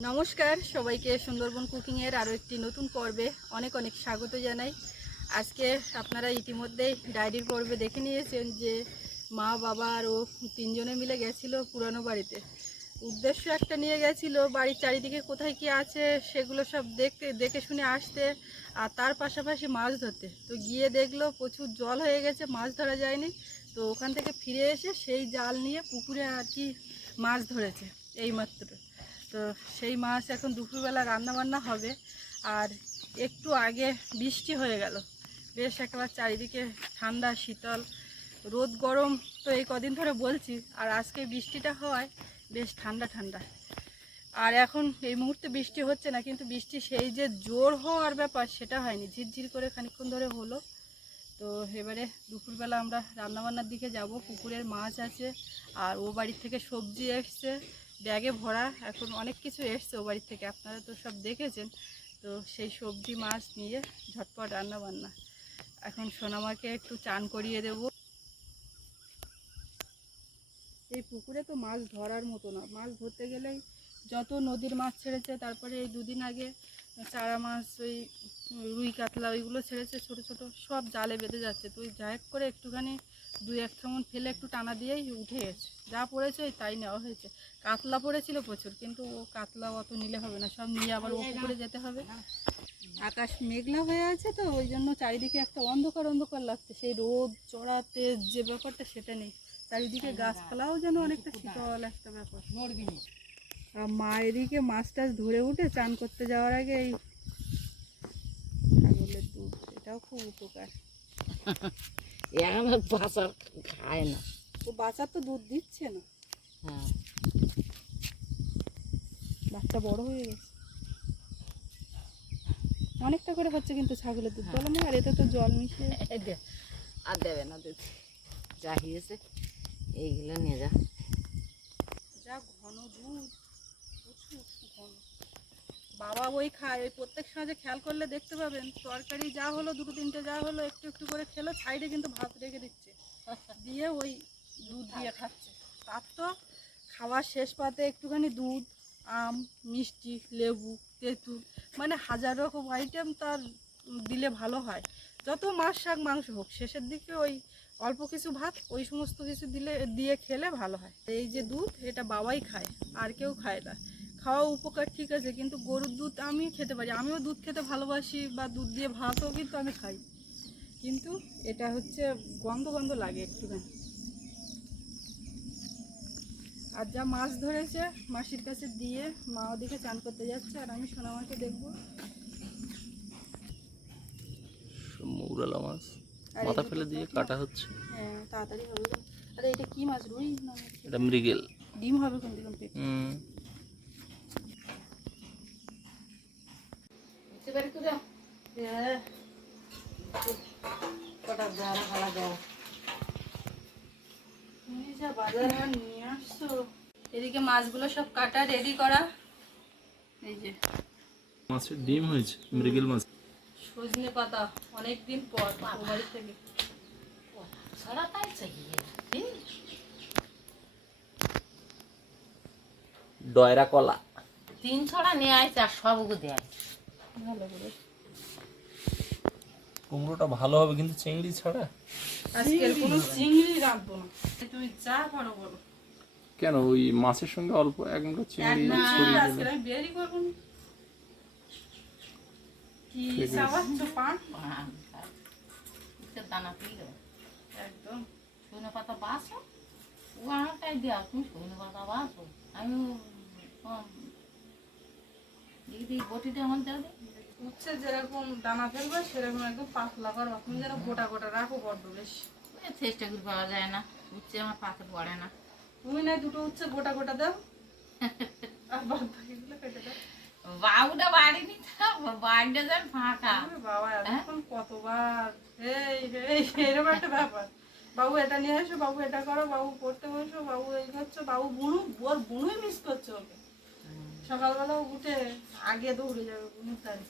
নমস্কার, সবাইকে সুন্দরবন কুকিংয়ের আরও একটি নতুন পর্বে অনেক অনেক স্বাগত জানাই। আজকে আপনারা ইতিমধ্যেই ডায়েরির পর্বে দেখে নিয়েছেন যে মা, বাবা আর ও তিনজনে মিলে গেছিল পুরানো বাড়িতে। উদ্দেশ্য একটা নিয়ে গেছিল, বাড়ির চারিদিকে কোথায় কি আছে সেগুলো সব দেখতে, দেখে শুনে আসতে আর তার পাশাপাশি মাছ ধরতে। তো গিয়ে দেখল প্রচুর জল হয়ে গেছে, মাছ ধরা যায়নি। তো ওখান থেকে ফিরে এসে সেই জাল নিয়ে পুকুরে আর কি মাছ ধরেছে, এইমাত্র। তো সেই মাছ এখন দুপুরবেলা রান্না বান্না হবে। আর একটু আগে বৃষ্টি হয়ে গেল। বেশ একেবারে চারিদিকে ঠান্ডা, শীতল, রোদ গরম তো এই কদিন ধরে বলছি। আর আজকে বৃষ্টিটা হওয়ায় বেশ ঠান্ডা ঠান্ডা। আর এখন এই মুহূর্তে বৃষ্টি হচ্ছে না, কিন্তু বৃষ্টি সেই যে জোর হওয়ার ব্যাপার সেটা হয়নি। ঝিরঝির করে খানিকক্ষণ ধরে হলো। তো এবারে দুপুরবেলা আমরা রান্নাবান্নার দিকে যাব। পুকুরের মাছ আছে, আর ও বাড়ির থেকে সবজি এসছে। ব্যাগে ভরা এখন অনেক কিছু এসছে ও বাড়ির থেকে। আপনারা তো সব দেখেছেন। তো সেই সবজি মাছ নিয়ে ঝটপট রান্না বান্না এখন সোনামাকে একটু চান করিয়ে দেব। এই পুকুরে তো মাছ ধরার মতো না। মাছ ধরতে গেলেই যত নদীর মাছ ছেড়েছে, তারপরে এই দুদিন আগে চারা মাছ, ওই রুই কাতলা, ওইগুলো ছেড়েছে ছোট ছোট। সব জালে বেঁধে যাচ্ছে। তো ওই করে একটুখানি দুই এক চামচ ফেলে একটু টানা দিয়েই উঠে গেছে যা পড়েছে তাই নেওয়া হয়েছে। কাতলা পড়েছিল প্রচুর, কিন্তু ও কাতলা অত নিলে হবে না, সব নিয়ে আবার ও পুকুরে যেতে হবে। আকাশ মেঘলা হয়ে আছে তো, ওই জন্য চারিদিকে একটা অন্ধকার অন্ধকার লাগছে। সেই রোদ চড়াতে যে ব্যাপারটা সেটা নেই। চারিদিকে গাছপালাও যেন অনেকটা শীতল একটা ব্যাপার। আর মা এদিকে মাছ টাছ ধরে উঠে চান করতে যাওয়ার আগে এই ছাগলের দুধ, এটাও খুব উপকার। এখন বাচ্চা খায় না। ও বাচ্চার তো দুধ দিচ্ছে না। হ্যাঁ। বাচ্চা বড় হয়ে গেছে। অনেকটা করে হচ্ছে কিন্তু ছাগলের দুধ। বলো না আর এতে তো জল মিশিয়ে আর দেবে না দুধ। যা হয়েছে এইগুলো নিয়ে যা। যা ঘন দুধ। বাবা ওই খায়, ওই প্রত্যেক সাঁজে খেয়াল করলে দেখতে পাবেন, তরকারি যা হলো, দুটো তিনটে যা হলো, একটু একটু করে খেলো, সাইডে কিন্তু ভাত রেখে দিচ্ছে। দিয়ে ওই দুধ দিয়ে খাচ্ছে। তার তো খাওয়ার শেষ পাতে একটুখানি দুধ, আম, মিষ্টি, লেবু, তেঁতুল মানে হাজার রকম আইটেম তার দিলে ভালো হয়। যত মাছ, শাক, মাংস হোক, শেষের দিকে ওই অল্প কিছু ভাত, ওই সমস্ত কিছু দিলে, দিয়ে খেলে ভালো হয়। এই যে দুধ, এটা বাবাই খায়, আর কেউ খায় না। খাওয়া উপকার ঠিক আছে কিন্তু গরুর দুধ আমি খেতে পারি। আমিও দুধ খেতে ভালোবাসি বা দুধ দিয়ে ভাতও কিন্তু আমি খাই। কিন্তু এটা হচ্ছে গন্ধ গন্ধ লাগে একটুখানি। আর যা মাছ ধরেছে মাসির কাছে দিয়ে মা ওদিকে চান করতে যাচ্ছে আর আমি সোনামাকে দেখব। মৌরালা মাছ। মাথা ফেলে দিয়ে কাটা হচ্ছে। হ্যাঁ তাড়াতাড়ি হবে। আরে এটা কি মাছ রুই না এটা মৃগেল। ডিম হবে কোন দিকে হুম হ্যাঁ কটা যারা খাওয়া দাও তুমি যা বাজার হাট নিয়ে আসছো এদিকে মাছগুলো সব কাটা রেডি করা। এই যে। মাছের ডিম হয়েছে মৃগেল মাছ। সজনে পাতা অনেক দিন পর বাড়ি থেকে। ছড়া তাই চাইয়ে ডয়রা কলা। তিন ছড়া নিয়ে আসছে আর সবগু দেয় ভালো করে। কুমড়োটা ভালো হবে কিন্তু চিংড়ি ছাড়া? আজকের কোনো চিংড়ি রাখব না। তুমি যা পারো বলো। কেন? ওই মাছের সঙ্গে অল্প এক মুঠো চিংড়ি ছড়িয়ে দিলে। উচ্ছে যেরকম দানা ফেলবে সেরকম একদম পাতলা করো তুমি যেন গোটা গোটা রাখো বড্ড বেশি। চেষ্টা করে পাওয়া যায় না। উচ্ছে আমার পাতে পড়ে না। তুমি না দুটো উচ্ছে গোটা গোটা দাও। আর বাদ বাকিগুলো কেটে দাও। বাবুটা বাড়ি নি বাড়িটা যান ফাঁকা। বাবা এখন কতবার? এই এই এরকম একটা ব্যাপার। বাবু এটা নিয়ে এসো বাবু এটা করো বাবু পড়তে বসো বাবু এই করছ বাবু বুনু ওর বুনুই মিস করছে ওকে। সকালবেলা উঠে আগে দৌড়ে যাবে বুনুর তারি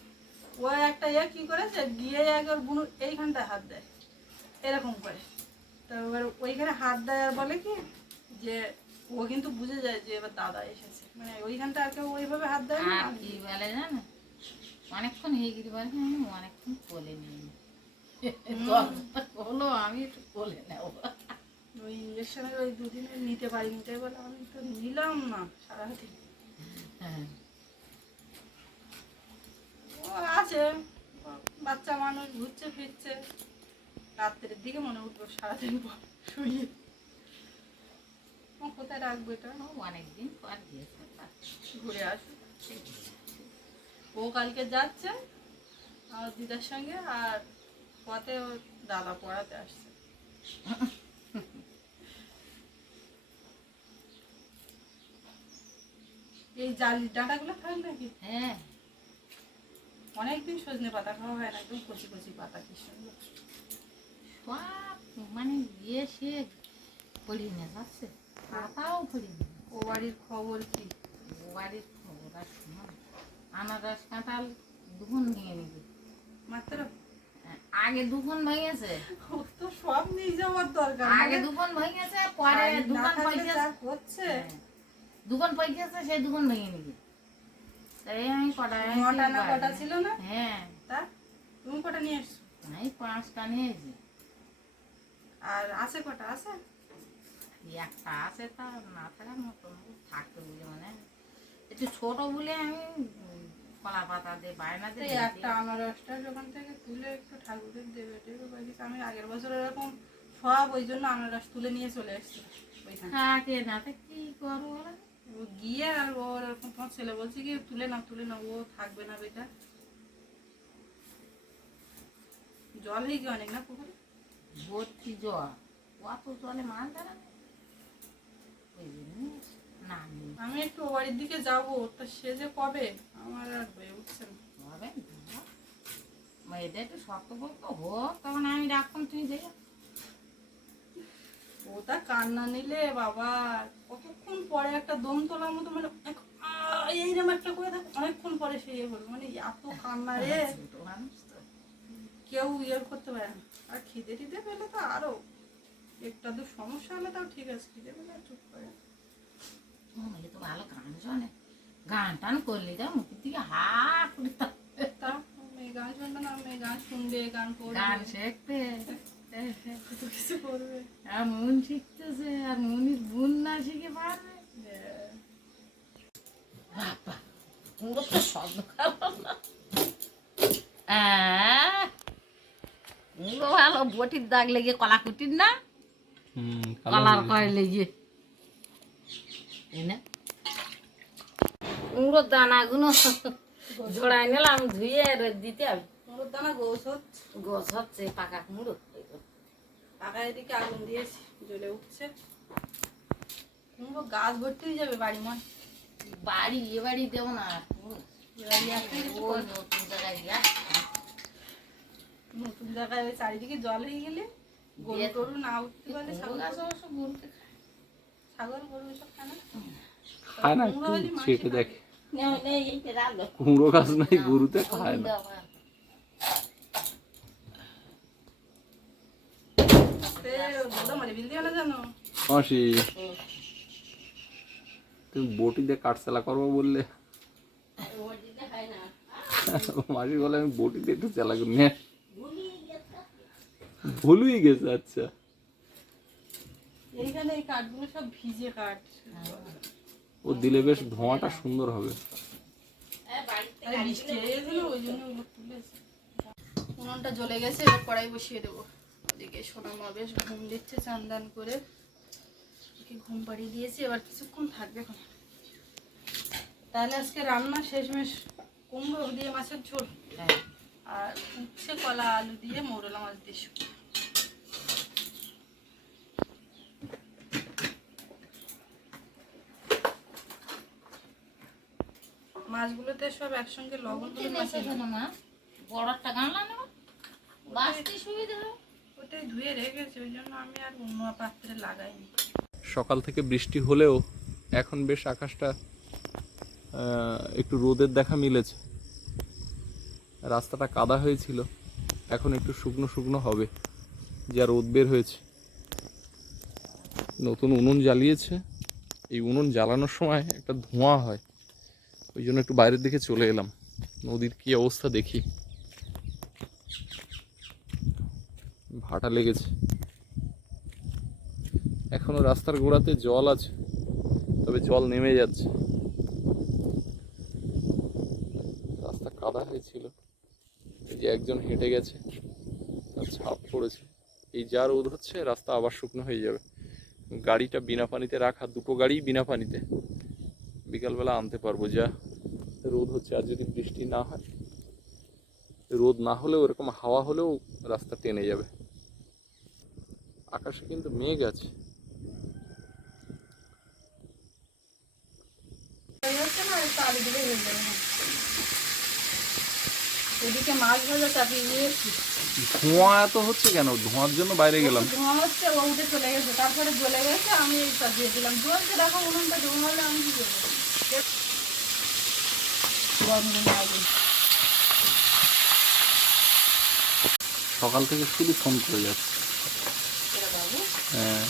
ও একটা ইয়ে কি করেছে? গিয়ে একবার বুনু এইখানটায় হাত দেয়। এরকম করে। তো এবার ওইখানে হাত দেয় আর বলে কি যে ও কিন্তু বুঝে যায় যে এবার দাদা এসেছে। মানে ওইখানটা আর কেউ ওইভাবে হাত দেয় না। আর কি বলে জানো? অনেকক্ষণ হয়ে গেছে বলে আমি অনেকক্ষণ কোলে নিই। হলো আমি একটু কোলে নেব। ওই ইঞ্জেকশনের ওই দুদিনে নিতে পারি নিতে বলে আমি তো নিলাম না সারাদিন। হ্যাঁ। ও আছে বাচ্চা মানুষ ঘুরছে ফিরছে। রাত্রের দিকে মনে উঠবো সারাদিন পর শুয়ে। কোথায় রাখব এটা? অনেকদিন পর দিয়েছে ঘুরে আসুক ও কালকে যাচ্ছে আমার দিদার সঙ্গে আর পথে ওর দাদা পড়াতে আসছে। এই জালি ডাঁটাগুলো খাই নাকি? হ্যাঁ। অনেকদিন সজনে পাতা খাওয়া হয় না একদম কচি কচি পাতা কি সুন্দর। সব মানে ইয়ে সে পড়ি না যাচ্ছে। পাতাও পড়ি ও বাড়ির খবর কি? ও বাড়ির খবর আর শোনো আনারস কাঁঠাল দুগুণ ভেঙে নিবি। মাত্র? আগে দুগুণ ভেঙেছে। তো সব নিয়ে যাওয়ার দরকার। আগে মানে দুগুণ ভেঙেছে পরে দুগুণ পয়সা হচ্ছে দুগুণ পয়সা সেই দুগুণ ভেঙে নিবি। তাই আমি কটা নটা না কটা ছিল না? হ্যাঁ। তা তুমি কটা নিয়ে এসছো? আমি পাঁচটা নিয়েছি। আর আছে কটা? আছে? একটা আছে তা না থাকার মতন থাকতে বুঝে মানে একটু ছোট বলে আমি কলা পাতা দিয়ে বায়না দিয়ে একটা আনারসটা যখন থেকে তুলে একটু ঠাকুরের দেবে টেবে বাড়িতে আমি আগের বছর এরকম সব ওই জন্য আনারস তুলে নিয়ে চলে এসছি থাকে না তো কি করব? ও গিয়ে আর ও এরকম তোমার ছেলে বলছে কি তুলে না তুলে না ও থাকবে না বেটা। জল হয়ে গিয়ে অনেক না পুকুরে? ভর্তি জল। অত জলে মাছ ধরা জন্য না আমি একটু বাড়ির দিকে যাব তা সে যে কবে? আমার আর হয়ে উঠছে না। হবে না। একটু শক্ত পোক্ত হোক তখন আমি রাখতাম তুই যাই ও তা কান্না নিলে বাবা। কতক্ষণ পরে একটা দম তোলার মতো মানে এইরকম একটা করে থাকে অনেকক্ষণ পরে সে ইয়ে করবে মানে এত কান্না রে। তো। কেউ ইয়ে করতে পারে না। আর খিদে টিদে পেলে তো আরও একটা দু সমস্যা হলে তাও ঠিক আছে খিদে পেলে চুপ করে। তো ভালো গান শোনে। গান টান করলে যা মুখের দিকে হা করে তা মেয়ে গান শুনবে না মেয়ে গান শুনবে গান করবে। গান শিখবে। কিছু করবে। আর মন শিখতেছে আর মনির বোন না শিখে পারবে। বাবা তো না। ভালো বটির দাগ লেগে কলা কুটির না? কালার করে লেগে কুমড়োর দানাগুলো জোড়াই নিলাম ধুয়ে রোদ দিতে হবে তোমার দানা গোস হচ্ছে গোছ হচ্ছে পাকা কুমড়ো পাকা এদিকে আগুন দিয়েছি জ্বলে উঠছে কুমড়ো গাছ ভর্তি হয়ে যাবে বাড়ি মন বাড়ি এ বাড়ি দেবো না নতুন জায়গায় ওই চারিদিকে জল হয়ে গেলে গরু দিয়ে- না উঠতে পারলে ছাগল অবশ্য গরুকে খায়। ছাগল গরু এসব খায় না? খায় না কুমড়ো দেখে। নেই। কুমড়ো গাছ গরুতে খায় না। মাসি তুমি বটি দিয়ে কাটচালা করব বললে। মাসি বলে আমি বটি দিয়ে একটু চালা করি না ভুলই গেছে আচ্ছা। এইখানে এই কাঠগুলো সব ভিজে কাঠ। ও দিলে বেশ ধোঁয়াটা সুন্দর হবে। হয়ে উনুনটা জ্বলে গেছে এবার কড়াই বসিয়ে দেবো। ওদিকে সোনা মা বেশ ঘুম দিচ্ছে চান দান করে। ওকে ঘুম পাড়িয়ে দিয়েছি এবার কিছুক্ষণ থাকবে এখন। তাহলে আজকে রান্না শেষমেশ কুমড়ো দিয়ে মাছের ঝোল? হ্যাঁ। আর উচ্ছে কলা আলু দিয়ে মৌরলা মাছ দিয়ে শুকনো। মাছগুলোতে সব একসঙ্গে লবণ হলুদ মাখিয়ে কেন মা? বড় একটা গামলা নেব। বাঁচতে সুবিধা হবে ওটাই ধুয়ে রেখেছি ওই জন্য আমি আর অন্য পাত্রে লাগাইনি। সকাল থেকে বৃষ্টি হলেও এখন বেশ আকাশটা একটু রোদের দেখা মিলেছে। রাস্তাটা কাদা হয়েছিল। এখন একটু শুকনো শুকনো হবে। যা রোদ বের হয়েছে। নতুন উনুন জ্বালিয়েছে। এই উনুন জ্বালানোর সময় একটা ধোঁয়া হয়। ওই জন্য একটু বাইরের দিকে চলে এলাম। নদীর কি অবস্থা দেখি। ভাটা লেগেছে। এখনও রাস্তার গোড়াতে জল আছে। তবে জল নেমে যাচ্ছে। রাস্তা কাদা হয়েছিল। যে একজন হেঁটে গেছে, তার ছাপ পড়েছে। এই যা রোদ হচ্ছে, রাস্তা আবার শুকনো হয়ে যাবে। গাড়িটা বিনা পানিতে রাখা, দুটো গাড়ি বিনা পানিতে। বিকালবেলা আনতে পারব, যা রোদ হচ্ছে। আর যদি বৃষ্টি না হয়, রোদ না হলেও, এরকম হাওয়া হলেও রাস্তা টেনে যাবে। আকাশে কিন্তু মেঘ আছে। এদিকে মাছ ভাজা চাপিয়ে দিয়েছি। ধোঁয়া এত হচ্ছে কেন? ধোঁয়ার জন্য বাইরে গেলাম। ধোঁয়া হচ্ছে ও উঠে চলে গেছে। তারপরে জ্বলে গেছে আমি চাপিয়ে দিলাম। জ্বলছে দেখো উনুনটা ধোঁয়া হলে আমি কি করব। সকাল থেকে শুধু ফোন করে যাচ্ছে হ্যাঁ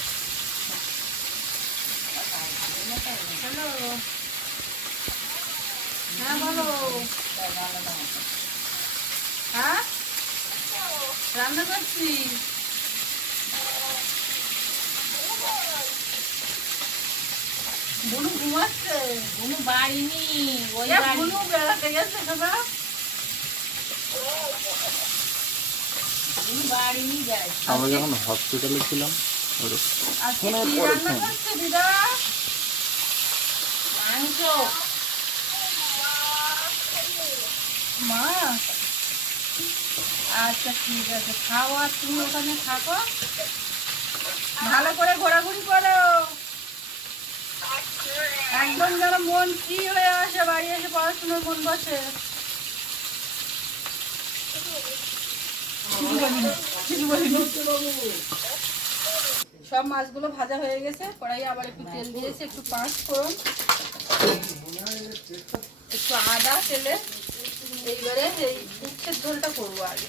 হ্যালো হ্যাঁ বলো হ্যাঁ রান্না করছি বুনু ঘুমাচ্ছে কোনো বাড়িনি ওই বুনু বেড়াতে গেছে দাদা আমরা যখন হসপিটালে ছিলাম ফোনের পরে ফোন। মা আচ্ছা ঠিক আছে, খাও আর তুমি ওখানে থাকো। ভালো করে ঘোরাঘুরি করো। একদম যেন মন ফ্রি হয়ে আসে, বাড়ি এসে পড়াশোনার মন বসে। সব মাছগুলো ভাজা হয়ে গেছে কড়াই আবার একটু তেল দিয়েছি, একটু পাঁচ ফোড়ন, একটু আদা, তেলে এইবারে এই উচ্ছের ঝোলটা করব আগে।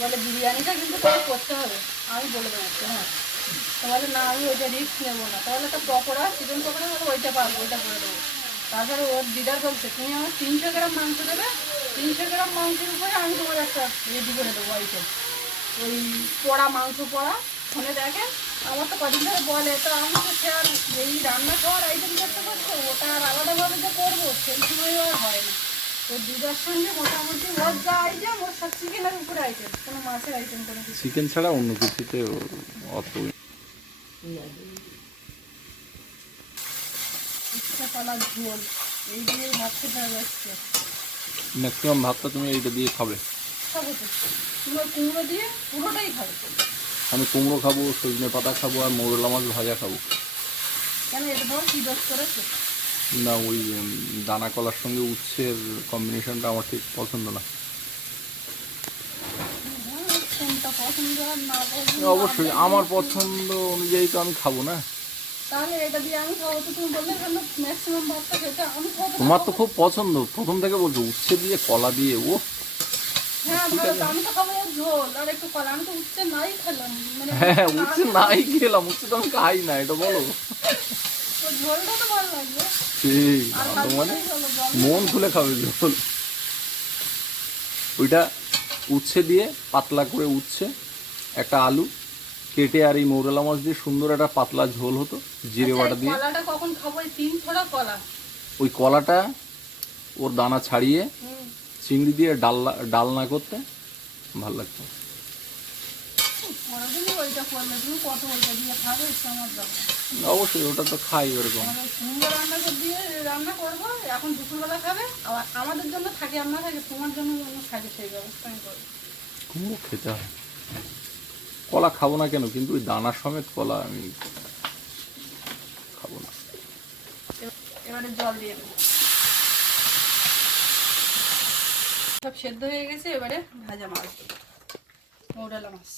বলে বিরিয়ানিটা কিন্তু তোকে করতে হবে। আমি বলে দেবো হ্যাঁ তো বলে, না, আমি ওইটা রিস্ক নেব না। তাহলে একটা পকোড়া, চিকেন পকোড়া বলে ওইটা পারব, ওইটা করে দেবো। তারপরে ওর দিদার বলছে, তুমি আমার তিনশো গ্রাম মাংস দেবে, তিনশো গ্রাম মাংসের উপরে আমি তোমার একটা রেডি করে দেবো আইটেম ওই পোড়া মাংস পোড়া ফোনে দেখে। আমার তো কদিন ধরে বলে, তো আমি তো সে আর এই রান্না কর আইটেম করতে করতে ওটা আর আলাদাভাবে যে করব, সেই সময় আর হয় না। তো দিদার সঙ্গে মোটামুটি ওর যা আইটেম ওর সব চিকেনের উপরে আইটেম কোনো মাছের আইটেম কোনো কিছু। চিকেন ছাড়া অন্য কিছুতে অত ইচ্ছা পালার ঝোল এই দিয়ে ভাত খেতে যাচ্ছে ম্যাক্সিমাম ভাতটা তুমি এইটা দিয়ে খাবে? খাব তো। তুমি কুমড়ো দিয়ে পুরোটাই খাবে। আমি কুমড়ো খাব সজনে পাতা খাব আর মৌরলা মাছ ভাজা খাব। কেন এটা ধর কি দোষ করেছে? না ওই দানা কলার সঙ্গে উচ্ছের কম্বিনেশনটা আমার ঠিক পছন্দ না। অবশ্যই আমার পছন্দ অনুযায়ী তো আমি খাব না। তোমার তো খুব। পছন্দ প্রথম থেকে বলছো উচ্ছে দিয়ে কলা দিয়ে ও হ্যাঁ উঠতে নাই মানে হ্যাঁ উচ্ছে নাই খেলাম উচ্ছে তো আমি খাই না এটা বলো। মানে মন খুলে খাবে ঝোল। ওইটা উচ্ছে দিয়ে পাতলা করে উচ্ছে একটা আলু কেটে আর এই মৌরলা মাছ দিয়ে সুন্দর একটা পাতলা ঝোল হতো জিরে আচ্ছা, বাটা দিয়ে। কখন খাব? তিন ছড়া কলা। ওই কলাটা ওর দানা ছাড়িয়ে চিংড়ি দিয়ে ডালনা ডালনা করতে ভালো লাগতো। ওইটা করলে তুমি কত ওইটা দিয়ে খাবে আমার অবশ্যই ওটা তো খাই ওরকম। আমার ওই কুমড়ো রান্না করে দিয়ে রান্না করব এখন দুপুরবেলা খাবে আবার আমাদের জন্য থাকে আর না থাকে তোমার জন্য অন্য থাকে সেই ব্যবস্থা আমি করব। কুমড়ো খেতে হয়। কলা খাব না কেন? কিন্তু ওই দানার সমেত কলা আমি খাব না। এবারে জল দিয়ে দেবো। সব সেদ্ধ হয়ে গেছে এবারে ভাজা মাছ মৌরালা মাছ।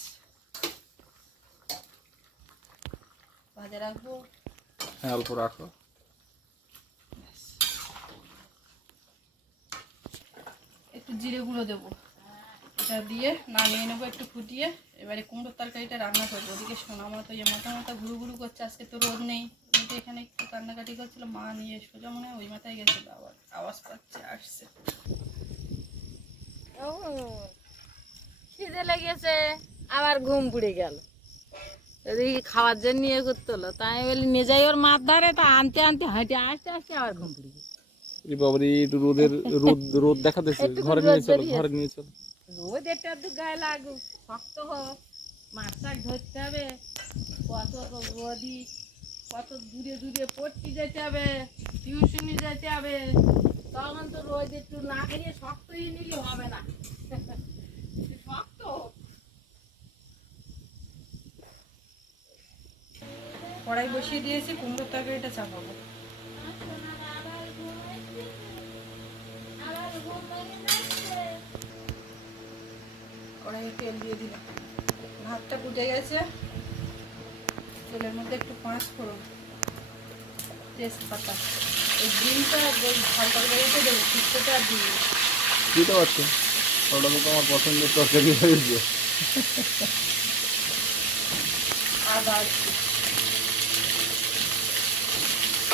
ভাজা রাখব। হ্যাঁ অল্প রাখো। একটু জিরে গুঁড়ো দেবো। এটা দিয়ে নামিয়ে নেব একটু ফুটিয়ে। এবারে কুমড়োর তরকারিটা রান্না করব। ওদিকে সোনা মতো যে মাথা মাথা ঘুরু ঘুরু করছে। আজকে তো রোদ নেই। কিন্তু এখানে একটু কান্নাকাটি করছিল। মা নিয়ে সোজা মনে হয় ওই মাথায় গেছিল আবার আওয়াজ পাচ্ছে আসছে। খিদে লেগেছে। আবার ঘুম পুড়ে গেল। এদিকে খাওয়ার জন্য ইয়ে করতে হলো। তাই আমি বলি নিয়ে যাই ওর মাছ ধরে তা আনতে আনতে হাঁটে আসতে আসতে আবার ঘুম পুড়ে এই বাবারে রোদের রোদ রোদ দেখাতেছে একটু ঘরে নিয়ে চলো ঘরে নিয়ে চলো। রোদ একটু আধটু গায়ে লাগুক শক্ত হোক মাছ টাছ ধরতে হবে কত রোদি কত দূরে দূরে পড়তে যেতে হবে টিউশনি যেতে হবে তখন তো রোদ একটু না খেয়ে শক্তই নিলে হবে না শক্ত হোক। কড়াই বসিয়ে দিয়েছি কুমড়োর তরকারিটা চাপাবো। কড়াইয়ে তেল দিয়ে দিলাম। ভাতটা ফুটে গেছে। তেলের মধ্যে একটু পাঁচ ফোড়ন তেজপাতা। এই ডিমটা ঝাল তরকারিতে দেবো শুক্তোটা আর দিয়ে দিতে পারছ? ওটা তো তোমার পছন্দের তরকারি হয়েছে আদা একটু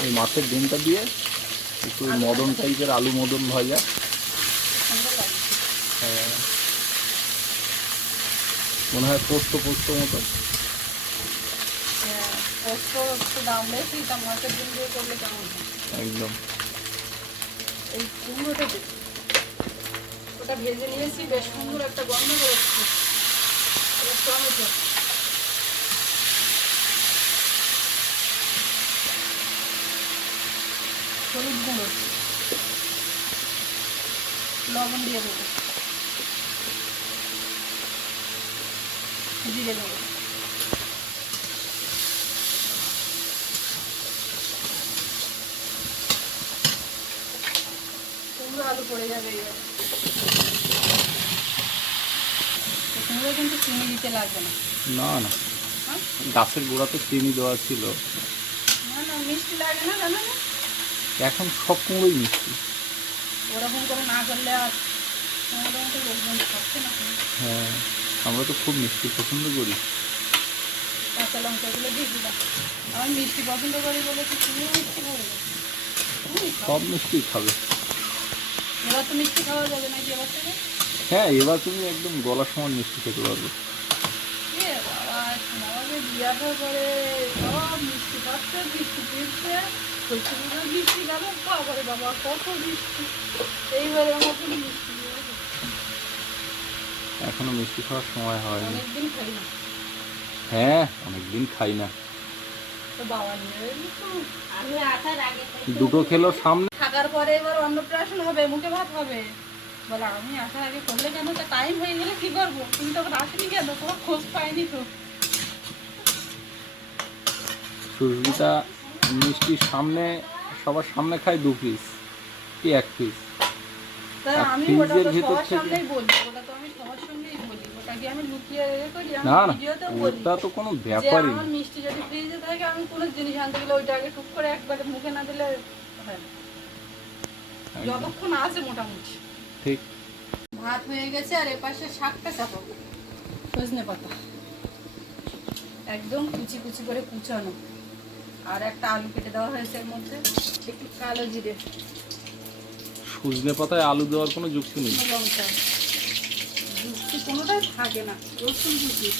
এই মাছের ডিমটা দিয়ে একটু ওই মদন টাইপের আলু মদন ভাজা। হ্যাঁ। মনে হয় পোস্ত পোস্ত মতো। হ্যাঁ একদম। এই কুমড়োটা ওটা ভেজে নিয়েছি বেশ সুন্দর একটা গন্ধ বেরোচ্ছে। টমেটো হলুদ গুঁড়ো। লবণ দিয়ে দেবো। জিরে দেবো আলু পড়ে যাবে এবার। কুমড়ো কিন্তু চিনি দিতে লাগবে না। না না। হ্যাঁ? গাছের গোড়াতে চিনি দেওয়া ছিল। না না মিষ্টি লাগে না জানো? না এখন সব কুমড়োই মিষ্টি। ওরকম করে না করলে আর। হ্যাঁ আমরা তো খুব মিষ্টি পছন্দ করি। কাঁচা লঙ্কাগুলো দিয়ে দিলাম। আমি মিষ্টি পছন্দ করি বলে মিষ্টি তুমি সব মিষ্টি খাবে। এবার তো মিষ্টি খাওয়া যাবে নাকি এবার থেকে? হ্যাঁ এবার তুমি একদম গলার সমান মিষ্টি খেতে পারবে। বিয়াটা করে সব মিষ্টি পাচ্ছে মিষ্টি দিচ্ছে। শ্বশুররা মিষ্টি গেল বাবারে বাবা কত মিষ্টি এইবারে আমাকে মিষ্টি দিয়ে এখনও মিষ্টি খাওয়ার সময় অনেকদিন খাই না। হ্যাঁ অনেকদিন খাই না। তো বাবা নিয়ে তো। আমি আসার আগে দুটো খেলো সামনে। থাকার পরে এবার অন্নপ্রাশন হবে মুখে ভাত হবে। বলে আমি আসার আগে করলে কেন? তো টাইম হয়ে গেলে কি করব? তুমি তখন আসনি কেন? তোমার খোঁজ পাইনি তো। সুস্মিতা মিষ্টির সামনে সবার সামনে খায় দু পিস কি এক পিস আমি ফ্রিজের ভিতর থেকে- না না ওটা তো কোনো ব্যাপারই না। মিষ্টি যদি ফ্রিজে থাকে কোনো জিনিস আনতে গেলে ওইটা আগে টুক করে একবারে মুখে না দিলে যতক্ষণ আছে মোটামুটি। ঠিক। ভাত হয়ে গেছে আর এপাশে শাকটা চাপাবো সজনে পাতা। একদম কুচি কুচি করে কুচানো। আর একটা আলু কেটে দেওয়া হয়েছে এর মধ্যে। একটু কালো জিরে। সজনে পাতায় আলু দেওয়ার কোনো যুক্তি নেই। লঙ্কা। যুক্তি কোনোটাই থাকে না। রসুন কুচি।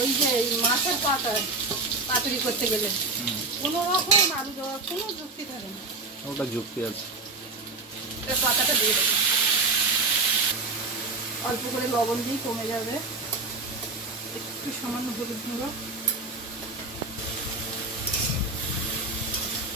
ওই যে মাছের পাতায় পাতুরি করতে গেলে। কোনো রকম আলু দেওয়ার কোনো যুক্তি থাকে না। ওটা যুক্তি আছে। পাতাটা দিয়ে দেবো। অল্প করে লবণ দিয়ে কমে যাবে। একটু সামান্য হলুদ গুঁড়ো।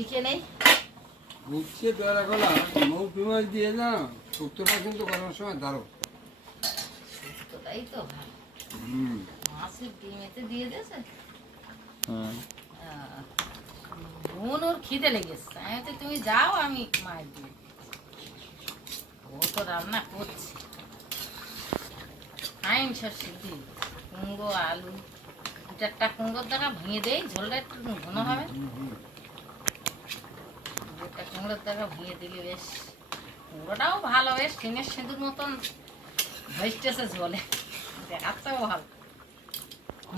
দিকে নেই। উঠছে পেয়ারা কলা মৌসুমি মাছ দিয়ে না সত্তরটা কিন্তু করার সময় দারো তোটাই তো ভালো। হুম। মাছের ডিমেতে দিয়ে দিয়েছে। হুম বোন ওর খিদে লেগেছে। আমি বলছি, তুমি যাও আমি মাছ দিই ও তো রান্না করছে। কুমড়ো আলু দু চারটা কুমড়োর দ্বারা ভেঙে দেই ঝোলটা একটু ঘন হবে। কুমড়োর ভেঙে দিলে, বেশ। কুমড়োটাও ভালো, বেশ। টিনের সিঁদুর মতন ভেস্টেছে দেখাচ্ছেও ভালো।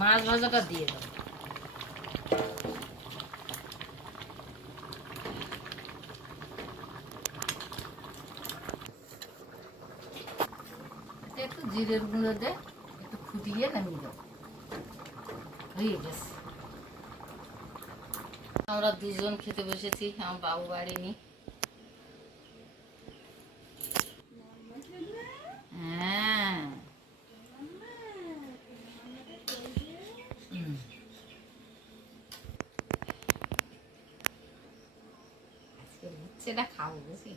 মাছ ভাজাটা দিয়ে দেবো একটু জিরের গুঁড়ো দে, একটু ফুটিয়ে নামিয়ে দেবো হয়ে গেছে। আমরা দুজন খেতে বসেছি আমার বাবু বাড়ি নি হ্যাঁ। সেটা খাব বুঝি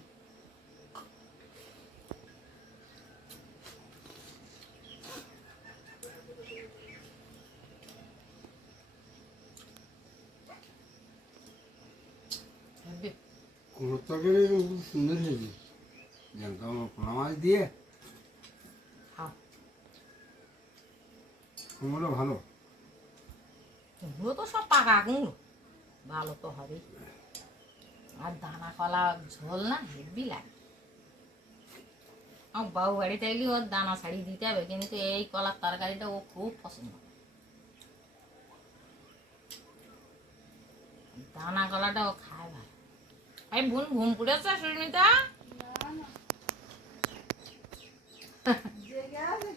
হবে কুমড়োর তরকারি খুব সুন্দর হয়েছে জানতাম পোনা মাছ দিয়ে খাও কুমড়ো ভালো? কুমড়ো তো সব পাকা কুমড়ো ভালো তো হবে আর দানা কলা ঝোল না, হেভি লাগে। আমার বাবু বাড়িতে এলে ওর দানা ছাড়িয়ে দিতে হবে, কিন্তু এই কলার তরকারিটা ও খুব পছন্দ। দানা কলাটা ও খায় ভালো। এই বোন ঘুম পড়েছে, সুস্মিতা?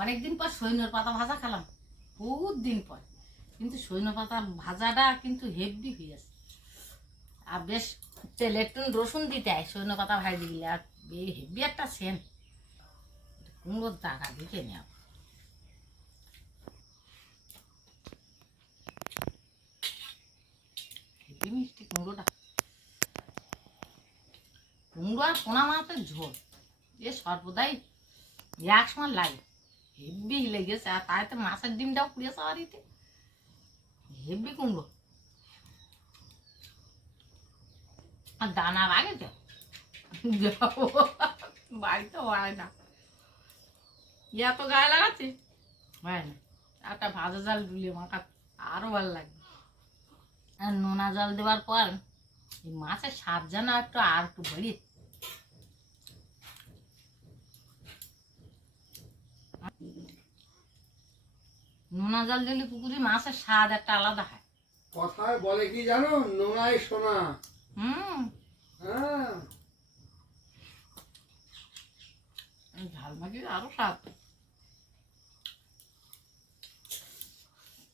অনেকদিন পর সৈন্যর পাতা ভাজা খেলাম, বহুত দিন পর। কিন্তু সৈন্য পাতা ভাজাটা কিন্তু হেভি হয়ে আছে। আর বেশ তেলে একটু রসুন দিতে হয় সৈন্য পাতা ভাজি দিলে আর হেভি একটা সেন। কুমড়োর দাগা দিকে নেওয়া মিষ্টি কুমড়োটা। কুমড়ো আর পোনা মাছের ঝোল, এ সর্বদাই এক সময় লাগে। হেভি লেগেছে আর তাইতে মাছের ডিমটাও পুড়িয়েছে বাড়িতে হেভি কুমড়ো আর দানা লাগে তো যাব বাড়িতে হয় না ইয়া তো গায়ে লাগাচ্ছে হয় না একটা ভাজা জাল ডুলিয়ে মাখা আরও ভালো লাগবে আর নোনা জল দেওয়ার পর এই মাছের স্বাদ যেন একটু আর একটু বেড়ে নোনা জল দিলে পুকুরে মাছের স্বাদ একটা আলাদা হয়। কথায় বলে কি জানো? নোনায় সোনা। হুম। হ্যাঁ। ঝাল মাখির আরও স্বাদ।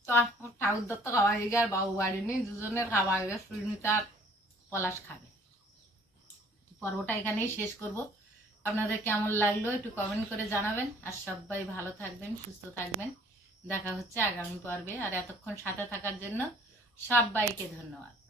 তো ঠাকুর দত্ত খাওয়া হয়ে আর বাবু বাড়ি নেই দুজনের খাওয়া হয়ে সুনিতা পলাশ খাবে। পর্বটা এখানেই শেষ করব। আপনাদের কেমন লাগল একটু কমেন্ট করে জানাবেন। আর সবাই ভালো থাকবেন সুস্থ থাকবেন। দেখা হচ্ছে আগামী পর্বে। আর এতক্ষণ সাথে থাকার জন্য সবাইকে ধন্যবাদ।